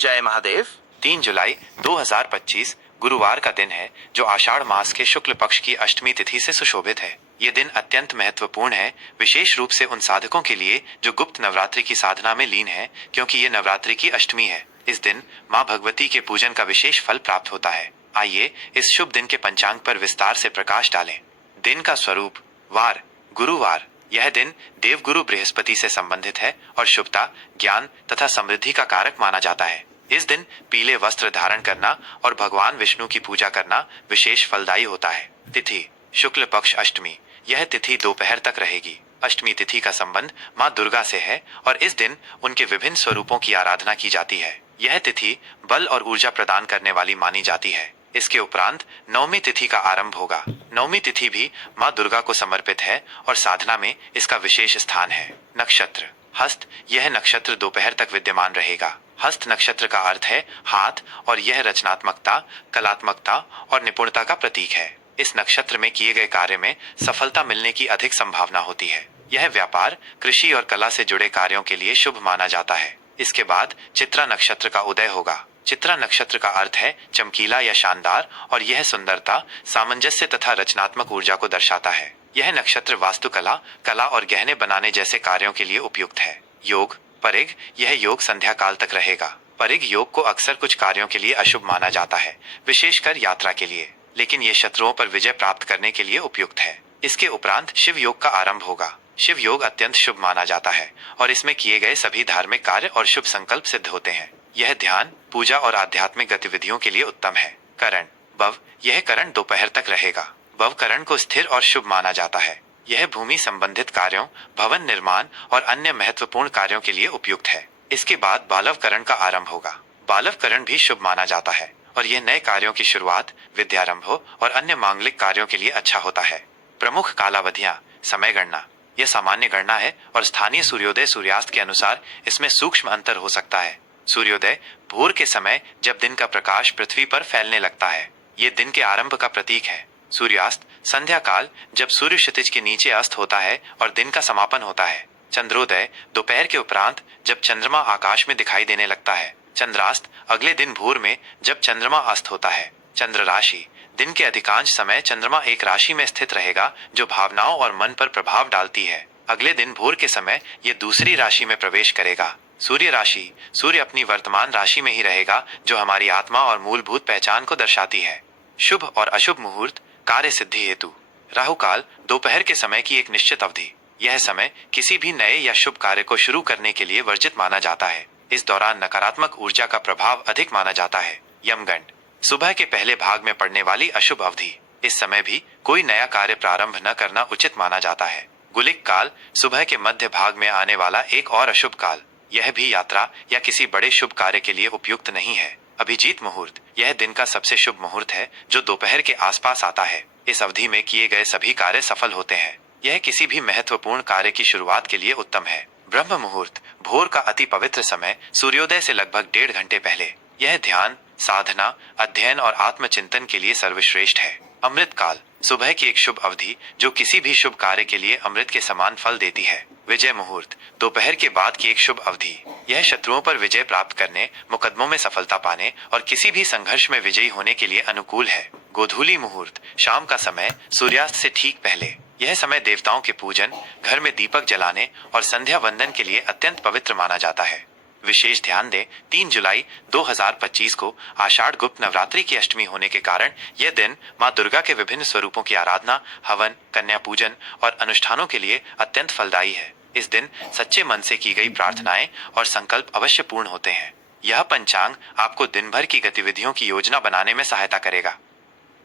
जय महादेव। 3 जुलाई 2025 गुरुवार का दिन है, जो आषाढ़ मास के शुक्ल पक्ष की अष्टमी तिथि से सुशोभित है। ये दिन अत्यंत महत्वपूर्ण है, विशेष रूप से उन साधकों के लिए जो गुप्त नवरात्रि की साधना में लीन है, क्योंकि ये नवरात्रि की अष्टमी है। इस दिन माँ भगवती के पूजन का विशेष फल प्राप्त होता है। आइए इस शुभ दिन के पंचांग पर विस्तार से प्रकाश डालें। दिन का स्वरूप। वार, गुरुवार। यह दिन देवगुरु बृहस्पति से संबंधित है और शुभता, ज्ञान तथा समृद्धि का कारक माना जाता है। इस दिन पीले वस्त्र धारण करना और भगवान विष्णु की पूजा करना विशेष फलदायी होता है। तिथि शुक्ल पक्ष अष्टमी। यह तिथि दोपहर तक रहेगी। अष्टमी तिथि का संबंध माँ दुर्गा से है और इस दिन उनके विभिन्न स्वरूपों की आराधना की जाती है। यह तिथि बल और ऊर्जा प्रदान करने वाली मानी जाती है। इसके उपरांत नवमी तिथि का आरंभ होगा। नवमी तिथि भी माँ दुर्गा को समर्पित है और साधना में इसका विशेष स्थान है। नक्षत्र हस्त। यह नक्षत्र दोपहर तक विद्यमान रहेगा। हस्त नक्षत्र का अर्थ है हाथ और यह रचनात्मकता, कलात्मकता और निपुणता का प्रतीक है। इस नक्षत्र में किए गए कार्य में सफलता मिलने की अधिक संभावना होती है। यह व्यापार, कृषि और कला से जुड़े कार्यों के लिए शुभ माना जाता है। इसके बाद चित्रा नक्षत्र का उदय होगा। चित्रा नक्षत्र का अर्थ है चमकीला या शानदार और यह सुंदरता, सामंजस्य तथा रचनात्मक ऊर्जा को दर्शाता है। यह नक्षत्र वास्तुकला, कला और गहने बनाने जैसे कार्यों के लिए उपयुक्त है। योग परिग। यह योग संध्या काल तक रहेगा। परिग योग को अक्सर कुछ कार्यों के लिए अशुभ माना जाता है, विशेषकर यात्रा के लिए, लेकिन यह शत्रुओं पर विजय प्राप्त करने के लिए उपयुक्त है। इसके उपरांत शिव योग का आरंभ होगा। शिव योग अत्यंत शुभ माना जाता है और इसमें किए गए सभी धार्मिक कार्य और शुभ संकल्प सिद्ध होते हैं। यह ध्यान, पूजा और आध्यात्मिक गतिविधियों के लिए उत्तम है। करण भव। यह करण दोपहर तक रहेगा। भव करण को स्थिर और शुभ माना जाता है। यह भूमि संबंधित कार्यों, भवन निर्माण और अन्य महत्वपूर्ण कार्यों के लिए उपयुक्त है। इसके बाद बालव करण का आरंभ होगा। बालव करण भी शुभ माना जाता है और यह नए कार्यों की शुरुआत, विद्यारंभ और अन्य मांगलिक कार्यों के लिए अच्छा होता है। प्रमुख कालावधियां। समय गणना। यह सामान्य गणना है और स्थानीय सूर्योदय सूर्यास्त के अनुसार इसमें सूक्ष्म अंतर हो सकता है। सूर्योदय भोर के समय, जब दिन का प्रकाश पृथ्वी पर फैलने लगता है, ये दिन के आरंभ का प्रतीक है। सूर्यास्त संध्या काल, जब सूर्य क्षितिज के नीचे अस्त होता है और दिन का समापन होता है। चंद्रोदय दोपहर के उपरांत, जब चंद्रमा आकाश में दिखाई देने लगता है। चंद्रास्त अगले दिन भोर में, जब चंद्रमा अस्त होता है। चंद्र राशि दिन के अधिकांश समय चंद्रमा एक राशि में स्थित रहेगा, जो भावनाओं और मन पर प्रभाव डालती है। अगले दिन भोर के समय ये दूसरी राशि में प्रवेश करेगा। सूर्य राशि सूर्य अपनी वर्तमान राशि में ही रहेगा, जो हमारी आत्मा और मूलभूत पहचान को दर्शाती है। शुभ और अशुभ मुहूर्त। कार्य सिद्धि हेतु राहु काल दोपहर के समय की एक निश्चित अवधि। यह समय किसी भी नए या शुभ कार्य को शुरू करने के लिए वर्जित माना जाता है। इस दौरान नकारात्मक ऊर्जा का प्रभाव अधिक माना जाता है। यमगंड सुबह के पहले भाग में पड़ने वाली अशुभ अवधि। इस समय भी कोई नया कार्य प्रारंभ न करना उचित माना जाता है। गुलिक काल सुबह के मध्य भाग में आने वाला एक और अशुभ काल। यह भी यात्रा या किसी बड़े शुभ कार्य के लिए उपयुक्त नहीं है। अभिजीत मुहूर्त। यह दिन का सबसे शुभ मुहूर्त है, जो दोपहर के आसपास आता है। इस अवधि में किए गए सभी कार्य सफल होते हैं। यह किसी भी महत्वपूर्ण कार्य की शुरुआत के लिए उत्तम है। ब्रह्म मुहूर्त भोर का अति पवित्र समय, सूर्योदय से लगभग 1.5 घंटे पहले। यह ध्यान, साधना, अध्ययन और आत्मचिंतन के लिए सर्वश्रेष्ठ है। अमृत काल सुबह की एक शुभ अवधि, जो किसी भी शुभ कार्य के लिए अमृत के समान फल देती है। विजय मुहूर्त दोपहर के बाद की एक शुभ अवधि। यह शत्रुओं पर विजय प्राप्त करने, मुकदमों में सफलता पाने और किसी भी संघर्ष में विजयी होने के लिए अनुकूल है। गोधूली मुहूर्त शाम का समय, सूर्यास्त से ठीक पहले। यह समय देवताओं के पूजन, घर में दीपक जलाने और संध्या वंदन के लिए अत्यंत पवित्र माना जाता है। विशेष ध्यान दें, 3 जुलाई 2025 को आषाढ़ गुप्त नवरात्रि की अष्टमी होने के कारण यह दिन माँ दुर्गा के विभिन्न स्वरूपों की आराधना, हवन, कन्या पूजन और अनुष्ठानों के लिए अत्यंत फलदायी है। इस दिन सच्चे मन से की गई प्रार्थनाएं और संकल्प अवश्य पूर्ण होते हैं। यह पंचांग आपको दिन भर की गतिविधियों की योजना बनाने में सहायता करेगा।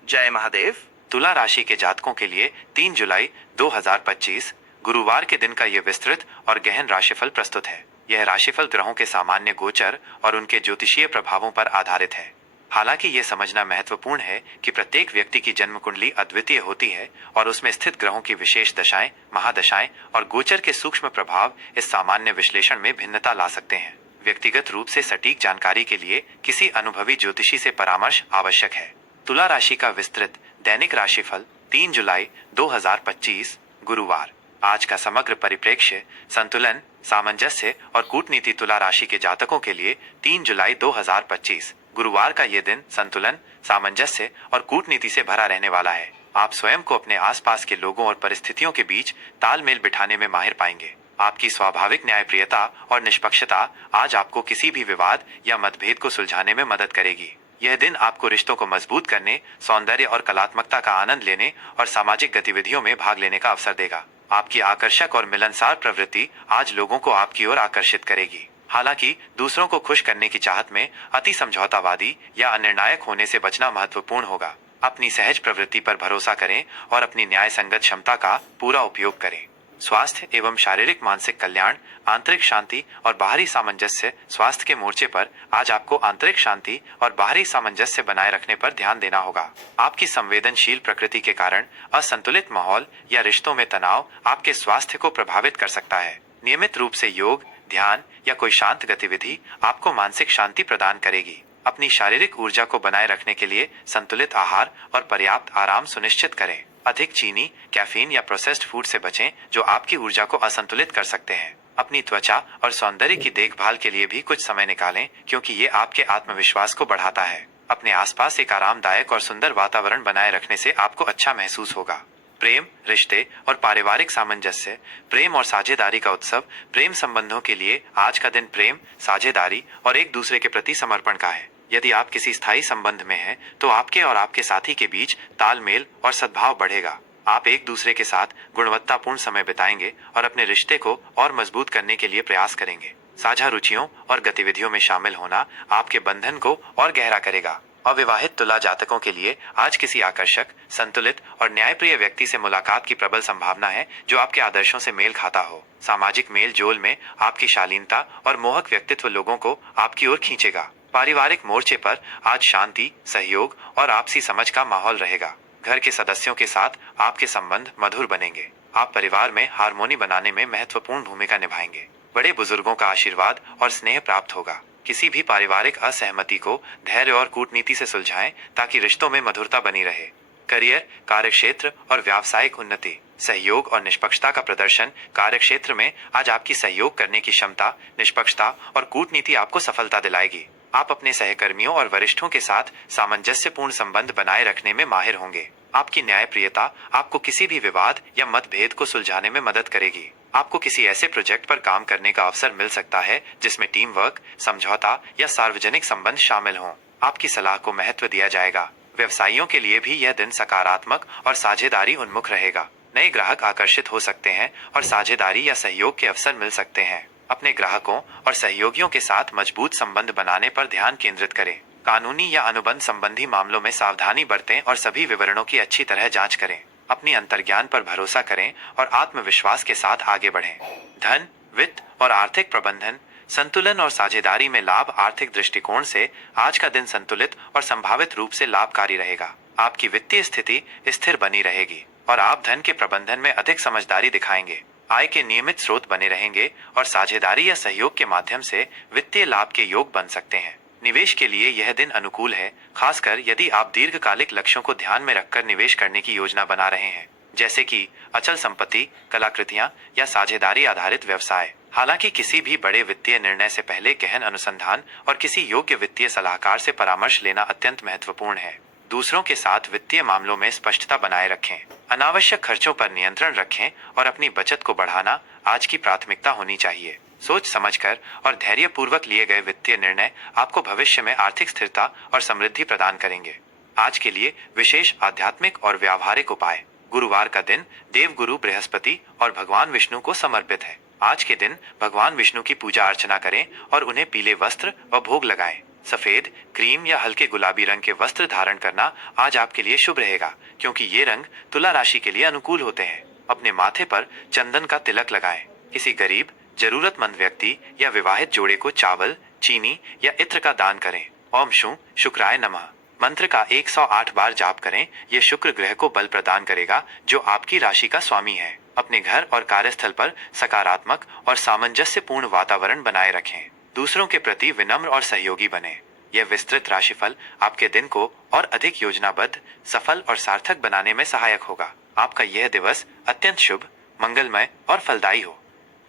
जय महादेव। तुला राशि के जातकों के लिए 3 जुलाई 2025 गुरुवार के दिन का यह विस्तृत और गहन राशिफल प्रस्तुत है। यह राशिफल ग्रहों के सामान्य गोचर और उनके ज्योतिषीय प्रभावों पर आधारित है। हालांकि यह समझना महत्वपूर्ण है कि प्रत्येक व्यक्ति की जन्म कुंडली अद्वितीय होती है और उसमें स्थित ग्रहों की विशेष दशाएं, महादशाएं और गोचर के सूक्ष्म प्रभाव इस सामान्य विश्लेषण में भिन्नता ला सकते हैं। व्यक्तिगत रूप से सटीक जानकारी के लिए किसी अनुभवी ज्योतिषी से परामर्श आवश्यक है। तुला राशि का विस्तृत दैनिक राशिफल 3 जुलाई 2025 गुरुवार। आज का समग्र परिप्रेक्ष्य संतुलन, सामंजस्य और कूटनीति तुला राशि के जातकों के लिए 3 जुलाई 2025 गुरुवार का ये दिन संतुलन, सामंजस्य और कूटनीति से भरा रहने वाला है। आप स्वयं को अपने आसपास के लोगों और परिस्थितियों के बीच तालमेल बिठाने में माहिर पाएंगे। आपकी स्वाभाविक न्यायप्रियता और निष्पक्षता आज आपको किसी भी विवाद या मतभेद को सुलझाने में मदद करेगी। यह दिन आपको रिश्तों को मजबूत करने, सौंदर्य और कलात्मकता का आनंद लेने और सामाजिक गतिविधियों में भाग लेने का अवसर देगा। आपकी आकर्षक और मिलनसार प्रवृत्ति आज लोगों को आपकी ओर आकर्षित करेगी। हालांकि दूसरों को खुश करने की चाहत में अति समझौतावादी या अनिर्णायक होने से बचना महत्वपूर्ण होगा। अपनी सहज प्रवृत्ति पर भरोसा करें और अपनी न्याय संगत क्षमता का पूरा उपयोग करें। स्वास्थ्य एवं शारीरिक मानसिक कल्याण, आंतरिक शांति और बाहरी सामंजस्य। स्वास्थ्य के मोर्चे पर आज आपको आंतरिक शांति और बाहरी सामंजस्य बनाए रखने पर ध्यान देना होगा। आपकी संवेदनशील प्रकृति के कारण असंतुलित माहौल या रिश्तों में तनाव आपके स्वास्थ्य को प्रभावित कर सकता है। नियमित रूप से योग, ध्यान या कोई शांत गतिविधि आपको मानसिक शांति प्रदान करेगी। अपनी शारीरिक ऊर्जा को बनाए रखने के लिए संतुलित आहार और पर्याप्त आराम सुनिश्चित करें। अधिक चीनी, कैफीन या प्रोसेस्ड फूड से बचें जो आपकी ऊर्जा को असंतुलित कर सकते हैं। अपनी त्वचा और सौंदर्य की देखभाल के लिए भी कुछ समय निकालें क्योंकि ये आपके आत्मविश्वास को बढ़ाता है। अपने आसपास एक आरामदायक और सुंदर वातावरण बनाए रखने से आपको अच्छा महसूस होगा। प्रेम, रिश्ते और पारिवारिक सामंजस्य। प्रेम और साझेदारी का उत्सव। प्रेम संबंधों के लिए आज का दिन प्रेम, साझेदारी और एक दूसरे के प्रति समर्पण का है। यदि आप किसी स्थायी संबंध में हैं, तो आपके और आपके साथी के बीच तालमेल और सद्भाव बढ़ेगा। आप एक दूसरे के साथ गुणवत्तापूर्ण समय बिताएंगे और अपने रिश्ते को और मजबूत करने के लिए प्रयास करेंगे। साझा रुचियों और गतिविधियों में शामिल होना आपके बंधन को और गहरा करेगा। अविवाहित तुला जातकों के लिए आज किसी आकर्षक, संतुलित और न्यायप्रिय व्यक्ति से मुलाकात की प्रबल संभावना है जो आपके आदर्शों से मेल खाता हो। सामाजिक मेल जोल में आपकी शालीनता और मोहक व्यक्तित्व लोगों को आपकी ओर खींचेगा। पारिवारिक मोर्चे पर आज शांति, सहयोग और आपसी समझ का माहौल रहेगा। घर के सदस्यों के साथ आपके संबंध मधुर बनेंगे। आप परिवार में हार्मोनी बनाने में महत्वपूर्ण भूमिका निभाएंगे। बड़े बुजुर्गों का आशीर्वाद और स्नेह प्राप्त होगा। किसी भी पारिवारिक असहमति को धैर्य और कूटनीति से सुलझाएं ताकि रिश्तों में मधुरता बनी रहे। करियर, कार्यक्षेत्र और व्यावसायिक उन्नति। सहयोग और निष्पक्षता का प्रदर्शन। कार्यक्षेत्र में आज आपकी सहयोग करने की क्षमता, निष्पक्षता और कूटनीति आपको सफलता दिलाएगी। आप अपने सहकर्मियों और वरिष्ठों के साथ सामंजस्यपूर्ण संबंध बनाए रखने में माहिर होंगे। आपकी न्यायप्रियता आपको किसी भी विवाद या मतभेद को सुलझाने में मदद करेगी। आपको किसी ऐसे प्रोजेक्ट पर काम करने का अवसर मिल सकता है जिसमें टीम वर्क, समझौता या सार्वजनिक संबंध शामिल हों। आपकी सलाह को महत्व दिया जाएगा। व्यवसायियों के लिए भी यह दिन सकारात्मक और साझेदारी उन्मुख रहेगा। नए ग्राहक आकर्षित हो सकते हैं और साझेदारी या सहयोग के अवसर मिल सकते हैं। अपने ग्राहकों और सहयोगियों के साथ मजबूत संबंध बनाने पर ध्यान केंद्रित करें। कानूनी या अनुबंध संबंधी मामलों में सावधानी बरतें और सभी विवरणों की अच्छी तरह जांच करें। अपनी अंतर्ज्ञान पर भरोसा करें और आत्मविश्वास के साथ आगे बढ़ें। धन, वित्त और आर्थिक प्रबंधन। संतुलन और साझेदारी में लाभ। आर्थिक दृष्टिकोण से आज का दिन संतुलित और संभावित रूप से लाभकारी रहेगा। आपकी वित्तीय स्थिति स्थिर बनी रहेगी और आप धन के प्रबंधन में अधिक समझदारी दिखाएंगे। आय के नियमित स्रोत बने रहेंगे और साझेदारी या सहयोग के माध्यम से वित्तीय लाभ के योग बन सकते हैं। निवेश के लिए यह दिन अनुकूल है, खासकर यदि आप दीर्घकालिक लक्ष्यों को ध्यान में रखकर निवेश करने की योजना बना रहे हैं, जैसे कि अचल संपत्ति, कलाकृतियां या साझेदारी आधारित व्यवसाय। हालांकि किसी भी बड़े वित्तीय निर्णय से पहले गहन अनुसंधान और किसी योग्य वित्तीय सलाहकार से परामर्श लेना अत्यंत महत्वपूर्ण है। दूसरों के साथ वित्तीय मामलों में स्पष्टता बनाए रखें। अनावश्यक खर्चों पर नियंत्रण रखें और अपनी बचत को बढ़ाना आज की प्राथमिकता होनी चाहिए। सोच समझकर और धैर्यपूर्वक लिए गए वित्तीय निर्णय आपको भविष्य में आर्थिक स्थिरता और समृद्धि प्रदान करेंगे। आज के लिए विशेष आध्यात्मिक और व्यावहारिक उपाय। गुरुवार का दिन देवगुरु बृहस्पति और भगवान विष्णु को समर्पित है। आज के दिन भगवान विष्णु की पूजा अर्चना करें और उन्हें पीले वस्त्र व भोग लगाएं। सफेद, क्रीम या हल्के गुलाबी रंग के वस्त्र धारण करना आज आपके लिए शुभ रहेगा क्योंकि ये रंग तुला राशि के लिए अनुकूल होते हैं। अपने माथे पर चंदन का तिलक लगाएं। किसी गरीब, जरूरतमंद व्यक्ति या विवाहित जोड़े को चावल, चीनी या इत्र का दान करें। ओम शू शुक्राय नमः मंत्र का 108 बार जाप करें। यह शुक्र ग्रह को बल प्रदान करेगा जो आपकी राशि का स्वामी है। अपने घर और कार्यस्थल पर सकारात्मक और सामंजस्यपूर्ण वातावरण बनाए रखें। दूसरों के प्रति विनम्र और सहयोगी बने। यह विस्तृत राशिफल आपके दिन को और अधिक योजनाबद्ध, सफल और सार्थक बनाने में सहायक होगा। आपका यह दिवस अत्यंत शुभ, मंगलमय और फलदायी हो।